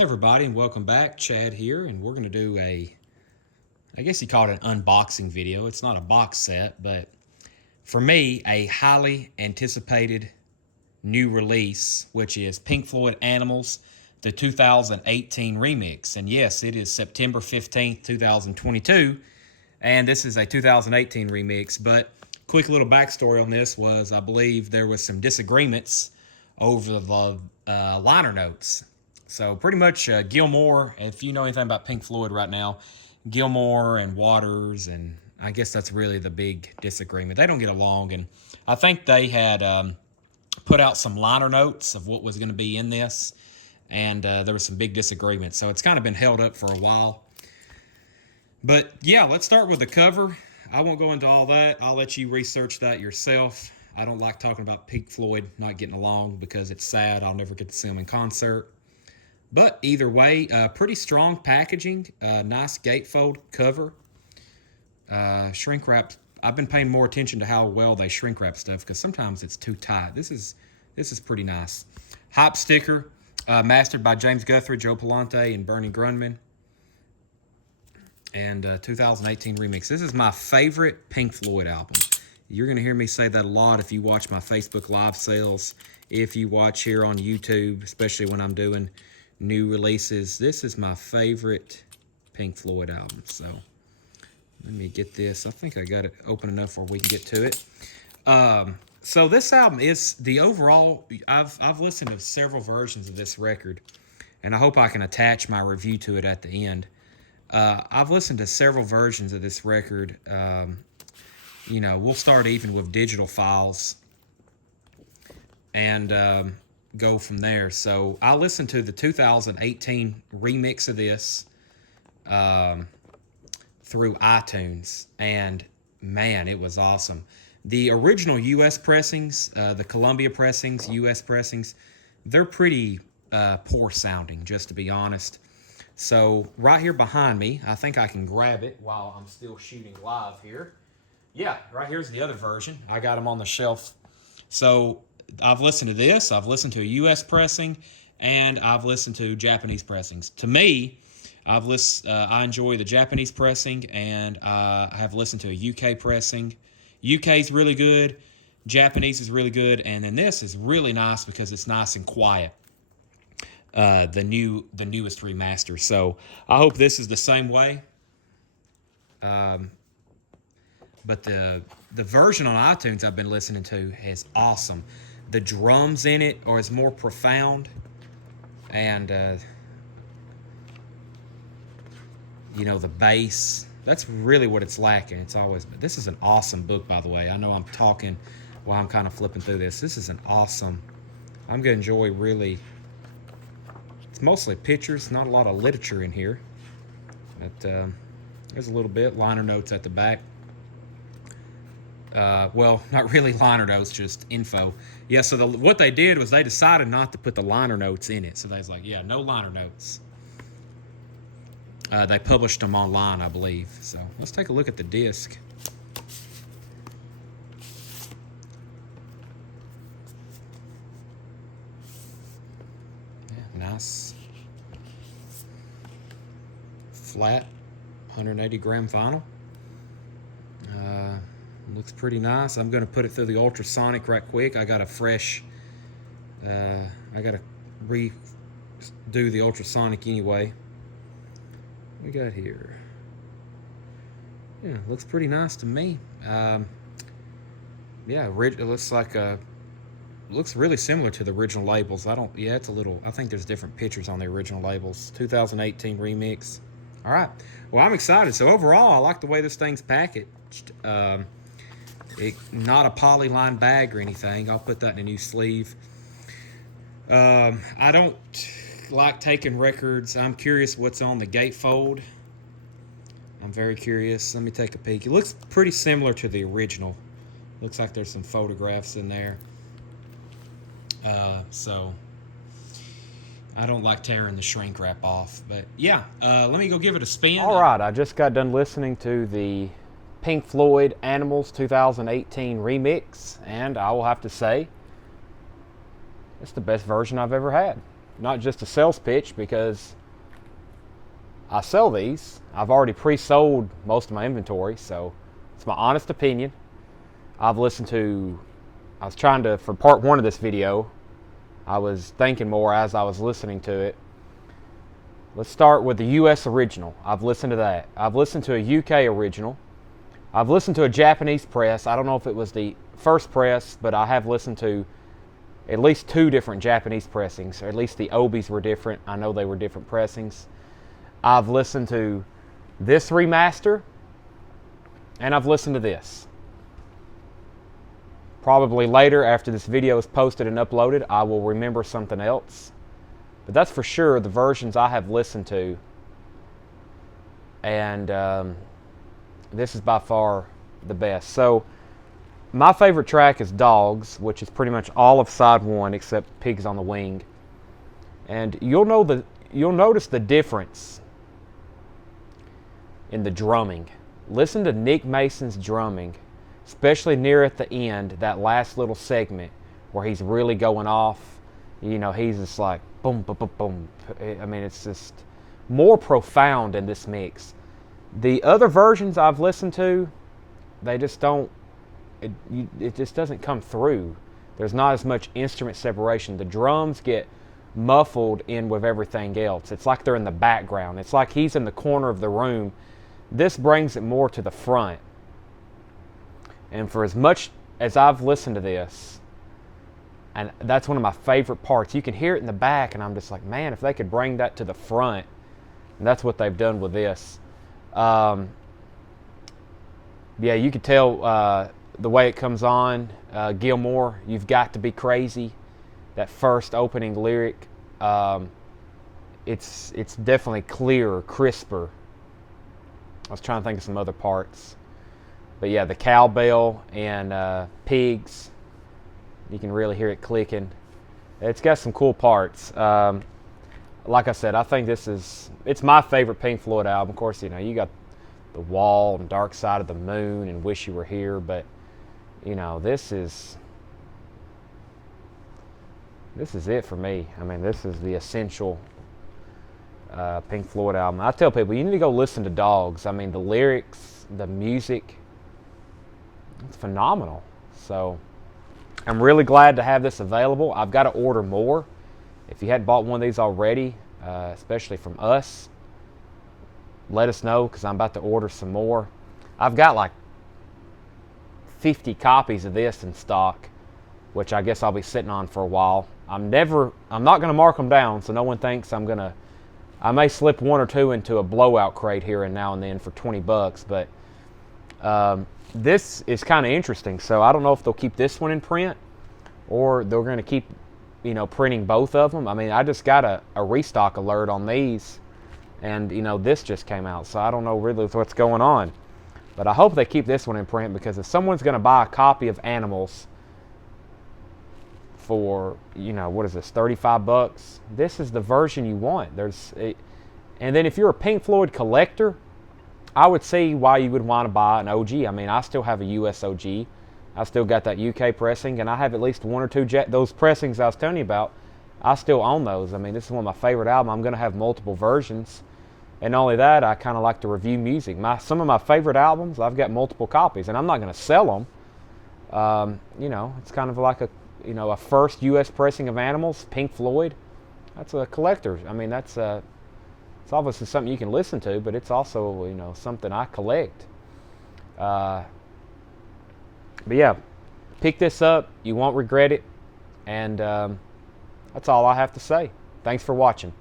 Hey everybody, and welcome back. Chad here, and we're going to do I guess you call it an unboxing video. It's not a box set, but for me, a highly anticipated new release, which is Pink Floyd Animals, the 2018 remix. And yes, it is September 15th, 2022, and this is a 2018 remix. But quick little backstory on this was I believe there was some disagreements over the liner notes. So pretty much Gilmore, if you know anything about Pink Floyd right now, Gilmore and Waters, and I guess that's really the big disagreement. They don't get along, and I think they had put out some liner notes of what was going to be in this, and there was some big disagreements. So it's kind of been held up for a while. But yeah, let's start with the cover. I won't go into all that. I'll let you research that yourself. I don't like talking about Pink Floyd not getting along because it's sad. I'll never get to see them in concert. But either way, pretty strong packaging, nice gatefold cover, shrink wrap. I've been paying more attention to how well they shrink wrap stuff because sometimes it's too tight. This is pretty nice. Hype sticker, mastered by James Guthrie, Joe Palante, and Bernie Grundman. And 2018 remix. This is my favorite Pink Floyd album. You're going to hear me say that a lot if you watch my Facebook live sales, if you watch here on YouTube, especially when I'm doing new releases. This is my favorite Pink Floyd album. So let me get this. I think I got it open enough where we can get to it. So this album is the overall. I've listened to several versions of this record, and I hope I can attach my review to it at the end. I've listened to several versions of this record. We'll start even with digital files and go from there. So I listened to the 2018 remix of this through iTunes, and man, it was awesome. The original U.S. pressings, the Columbia pressings, U.S. pressings, they're pretty poor sounding, just to be honest. So right here behind me, I think I can grab it while I'm still shooting live here. Yeah, right here's the other version. I got them on the shelf. So I've listened to this. I've listened to a U.S. pressing, and I've listened to Japanese pressings. To me, I enjoy the Japanese pressing, and I have listened to a UK pressing. UK is really good. Japanese is really good, and then this is really nice because it's nice and quiet. The newest remaster. So I hope this is the same way. But the version on iTunes I've been listening to is awesome. The drums in it are more profound, and the bass. That's really what it's lacking. It's always. This is an awesome book, by the way. I know I'm talking while I'm kind of flipping through this. This is an awesome. I'm gonna enjoy really. It's mostly pictures, not a lot of literature in here. But there's a little bit liner notes at the back. Well, not really liner notes, just info. Yeah, so what they did was they decided not to put the liner notes in it. So they was like, yeah, no liner notes. They published them online, I believe. So let's take a look at the disc. Yeah, nice. Flat, 180 gram vinyl. Looks pretty nice. I'm going to put it through the ultrasonic right quick. I got to redo the ultrasonic anyway. What we got here? Yeah, looks pretty nice to me. Yeah, it looks like looks really similar to the original labels. It's a little, I think there's different pictures on the original labels. 2018 remix. All right. Well, I'm excited. So overall, I like the way this thing's packaged. Not a polyline bag or anything. I'll put that in a new sleeve. I don't like taking records. I'm curious what's on the gatefold. I'm very curious. Let me take a peek. It looks pretty similar to the original. Looks like there's some photographs in there. So I don't like tearing the shrink wrap off. But yeah, let me go give it a spin. All right, I just got done listening to the Pink Floyd Animals 2018 remix, and I will have to say it's the best version I've ever had. not just a sales pitch, because I sell these. I've already pre-sold most of my inventory, so it's my honest opinion. I was trying to, for part one of this video, I was thinking more as I was listening to it. Let's start with the US original. I've listened to that. I've listened to a UK original. I've listened to a Japanese press. I don't know if it was the first press, but I have listened to at least 2 different Japanese pressings, or at least the Obies were different. I know they were different pressings. I've listened to this remaster, and I've listened to this. Probably later, after this video is posted and uploaded, I will remember something else. But that's for sure the versions I have listened to. And this is by far the best. So my favorite track is Dogs, which is pretty much all of side 1 except Pigs on the Wing. And you'll notice the difference in the drumming. Listen to Nick Mason's drumming, especially near at the end, that last little segment where he's really going off. You know, he's just like boom, boom, boom, boom. I mean, it's just more profound in this mix. The other versions I've listened to, they just don't, it just doesn't come through. There's not as much instrument separation. The drums get muffled in with everything else. It's like they're in the background. It's like he's in the corner of the room. This brings it more to the front. And for as much as I've listened to this, and that's one of my favorite parts, you can hear it in the back, and I'm just like, man, if they could bring that to the front. And that's what they've done with this. Yeah, you could tell the way it comes on. Gilmore, You've Got to Be Crazy. That first opening lyric, it's definitely clearer, crisper. I was trying to think of some other parts. But yeah, the cowbell and Pigs, you can really hear it clicking. It's got some cool parts. Like I said, I think it's my favorite Pink Floyd album. Of course, you know, you got The Wall and Dark Side of the Moon and Wish You Were Here, but you know, this is it for me. I mean, this is the essential Pink Floyd album. I tell people, you need to go listen to Dogs. I mean, the lyrics, the music, it's phenomenal. So I'm really glad to have this available. I've got to order more. If you hadn't bought one of these already, especially from us, let us know, because I'm about to order some more. I've got like 50 copies of this in stock, which I guess I'll be sitting on for a while. I'm not going to mark them down, so no one thinks I may slip 1 or 2 into a blowout crate here and now and then for $20, but this is kind of interesting. So I don't know if they'll keep this one in print or they're going to keep, you know, printing both of them. I mean, I just got a restock alert on these, and you know, this just came out, so I don't know really what's going on. But I hope they keep this one in print, because if someone's going to buy a copy of Animals for, you know, what is this, $35, this is the version you want. And then if you're a Pink Floyd collector, I would see why you would want to buy an OG. I mean, I still have a US OG. I still got that UK pressing, and I have at least 1 or 2 those pressings I was telling you about. I still own those. I mean, this is one of my favorite albums. I'm going to have multiple versions. And not only that, I kind of like to review music. Some of my favorite albums, I've got multiple copies, and I'm not going to sell them. You know, it's kind of like a first U.S. pressing of Animals, Pink Floyd. That's a collector. I mean, it's obviously something you can listen to, but it's also, you know, something I collect. But yeah, pick this up. You won't regret it. And that's all I have to say. Thanks for watching.